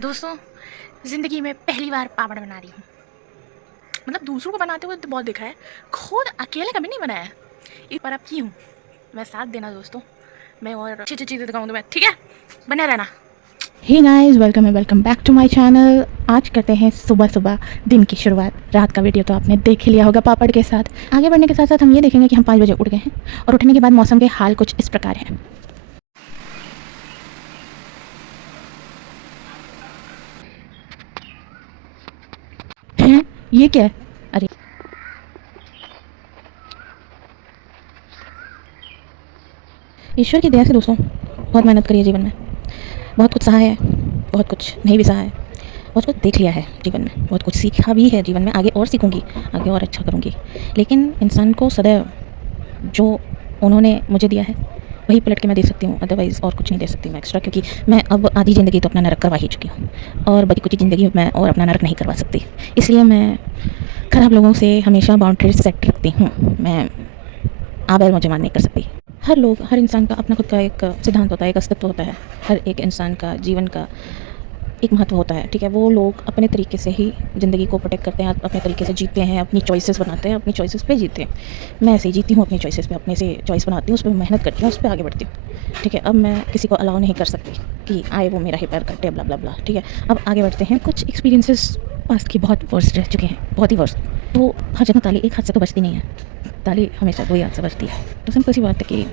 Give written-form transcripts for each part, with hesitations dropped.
दोस्तों, ज़िंदगी में पहली बार पापड़ बना रही हूँ। मतलब दूसरों को बनाते हुए तो बहुत देखा है, खुद अकेले कभी नहीं बनाया है। इस पर अब की हूँ मैं, साथ देना दोस्तों। मैं और अच्छी अच्छी चीज़ें दिखाऊँ तुम्हें, ठीक है? बने रहना। Hey guys, welcome back to my channel. आज करते हैं सुबह सुबह दिन की शुरुआत। रात का वीडियो तो आपने देख ही लिया होगा पापड़ के साथ। आगे बढ़ने के साथ साथ हम ये देखेंगे कि हम 5 बजे उठ गए हैं और उठने के बाद मौसम के हाल कुछ इस प्रकार है। हैं? ये क्या है? अरे ईश्वर की दया से दोस्तों बहुत मेहनत करी है जीवन में, बहुत कुछ सहा है, बहुत कुछ नहीं भी सहा है, बहुत कुछ देख लिया है जीवन में, बहुत कुछ सीखा भी है जीवन में। आगे और सीखूंगी, आगे और अच्छा करूंगी। लेकिन इंसान को सदैव जो उन्होंने मुझे दिया है वही पलट के मैं दे सकती हूँ, अदरवाइज़ और कुछ नहीं दे सकती मैं एक्स्ट्रा, क्योंकि मैं अब आधी ज़िंदगी तो अपना नरक करवा ही चुकी हूँ और बची कुछ ज़िंदगी मैं और अपना नरक नहीं करवा सकती। इसलिए मैं ख़राब लोगों से हमेशा बाउंड्रीज सेट रखती हूँ। मैं आबैल मुझे मान नहीं कर सकती। हर इंसान का अपना खुद का एक सिद्धांत होता है, एक अस्तित्व होता है। हर एक इंसान का जीवन का एक महत्व होता है, ठीक है? वो लोग अपने तरीके से ही ज़िंदगी को प्रोटेक्ट करते हैं, अपने तरीके से जीते हैं, अपनी चॉइसेस बनाते हैं, अपनी चॉइसेस पे जीते हैं। मैं ऐसे ही जीती हूँ अपनी चॉइसेस पे, अपने से चॉइस बनाती हूँ, उस पर मेहनत करती हूँ, उस पर आगे बढ़ती हूँ, ठीक है? अब मैं किसी को अलाउ नहीं कर सकती कि आए वो मेरा ही पैर काटे, ब्ला ब्ला ब्ला, ठीक है? अब आगे बढ़ते हैं। कुछ एक्सपीरियंसेस पास्ट के बहुत वर्स्ट रह चुके हैं, बहुत ही वर्स्ट। तो हर जगह ताली एक हाथ से तो बजती नहीं है, ताली हमेशा दो ही हाथ से बजती है। तो सिंपल सी बात है कि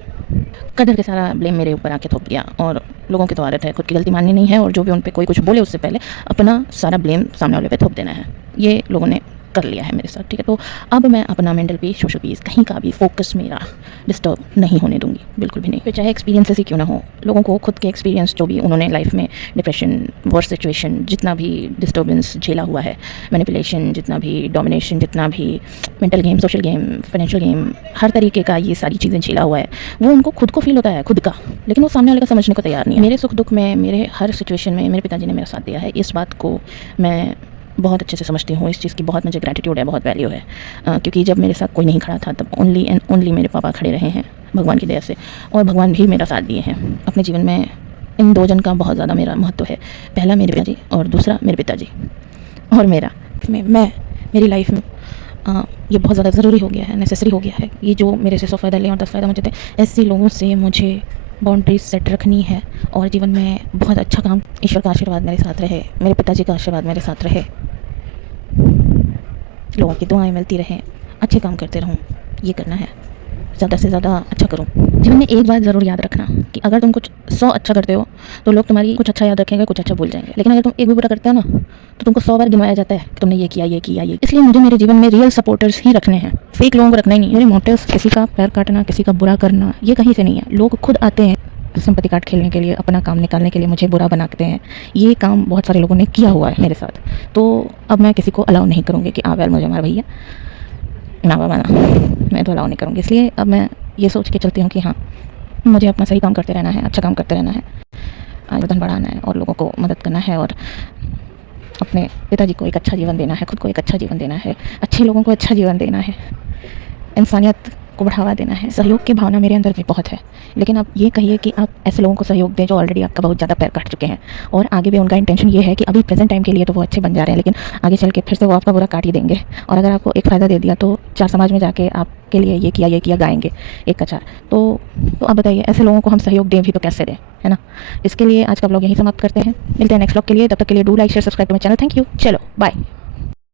कदर के सारा ब्लेम मेरे ऊपर आके थोप दिया, और लोगों की तो आदत है खुद की गलती माननी नहीं है, और जो भी उन पे कोई कुछ बोले उससे पहले अपना सारा ब्लेम सामने वाले पे थोप देना है। ये लोगों ने कर लिया है मेरे साथ, ठीक है? तो अब मैं अपना मेंटल पीस, सोशल पीस, कहीं का भी फोकस मेरा डिस्टर्ब नहीं होने दूंगी, बिल्कुल भी नहीं। फिर चाहे एक्सपीरियंसेस ही क्यों ना हो, लोगों को खुद के एक्सपीरियंस जो भी उन्होंने लाइफ में, डिप्रेशन, वर्स्ट सिचुएशन, जितना भी डिस्टर्बेंस झेला हुआ है, मैनिपुलेशन, जितना भी डोमिनेशन, जितना भी mental game, social game, financial game, हर तरीके का ये सारी चीज़ें झेला हुआ है, वो उनको खुद को फील होता है खुद का, लेकिन वो सामने वाले का समझने को तैयार नहीं है। मेरे सुख दुख में, मेरे हर सिचुएशन में मेरे पिताजी ने मेरा साथ दिया है। इस बात को मैं बहुत अच्छे से समझती हूँ, इस चीज़ की बहुत मुझे ग्रैटिट्यूड है, बहुत वैल्यू है, क्योंकि जब मेरे साथ कोई नहीं खड़ा था तब ओनली एंड ओनली मेरे पापा खड़े रहे हैं, भगवान की दया से, और भगवान भी मेरा साथ दिए हैं अपने जीवन में। इन दो जन का बहुत ज़्यादा मेरा महत्व है। पहला मेरे पिताजी और दूसरा मेरे पिताजी। और मैं मेरी लाइफ में ये बहुत ज़्यादा ज़रूरी हो गया है, नेसेसरी हो गया है। ये जो मेरे से 100 फ़ायदा लें और 10 फ़ायदा मुझे दें, ऐसे लोगों से मुझे बाउंड्रीज सेट रखनी है और जीवन में बहुत अच्छा काम। ईश्वर का आशीर्वाद मेरे साथ रहे, मेरे पिताजी का आशीर्वाद मेरे साथ रहे, लोगों की दुआएं मिलती रहें, अच्छे काम करते रहूं, ये करना है। ज़्यादा से ज़्यादा अच्छा करूं। जीवन में एक बात ज़रूर याद रखना कि अगर तुम कुछ 100 अच्छा करते हो तो लोग तुम्हारी कुछ अच्छा याद रखेंगे, कुछ अच्छा भूल जाएंगे। लेकिन अगर तुम एक भी बुरा करते हो ना, तो तुमको 100 बार गिनवाया जाता है कि तुमने ये किया, ये किया, ये। इसलिए मुझे मेरे जीवन में रियल सपोर्टर्स ही रखने हैं, फेक लोगों को रखना ही नहीं। मेरे मोटिव्स किसी का पैर काटना, किसी का बुरा करना, ये कहीं से नहीं है। लोग खुद आते हैं सिंपैथी कार्ड खेलने के लिए, अपना काम निकालने के लिए मुझे बुरा बनाते हैं। ये काम बहुत सारे लोगों ने किया हुआ है मेरे साथ। तो अब मैं किसी को अलाउ नहीं करूँगी कि यार मुझे मार भैया, ना बाबा ना, मैं तो अलाउ नहीं करूँगी। इसलिए अब मैं ये सोच के चलती हूँ कि हाँ, मुझे अपना सही काम करते रहना है, अच्छा काम करते रहना है, वजन बढ़ाना है और लोगों को मदद करना है, और अपने पिताजी को एक अच्छा जीवन देना है, खुद को एक अच्छा जीवन देना है, अच्छे लोगों को अच्छा जीवन देना है, इंसानियत को बढ़ावा देना है। सहयोग की भावना मेरे अंदर भी बहुत है, लेकिन आप ये कहिए कि आप ऐसे लोगों को सहयोग दें जो ऑलरेडी आपका बहुत ज़्यादा पैर काट चुके हैं, और आगे भी उनका इंटेंशन ये है कि अभी प्रेजेंट टाइम के लिए तो वो अच्छे बन जा रहे हैं, लेकिन आगे चल के फिर से वो आपका बुरा काट ही देंगे। और अगर आपको एक फ़ायदा दे दिया तो 4 समाज में जाके आपके लिए ये किया गाएंगे एक कचार। तो आप बताइए, ऐसे लोगों को हम सहयोग दें भी तो कैसे दें, है ना? इसके लिए आज का ब्लॉग यहीं समाप्त करते हैं। मिलते हैं नेक्स्ट ब्लॉग के लिए, तब तक के लिए do like, share, subscribe to my channel. Thank you. चलो बाय।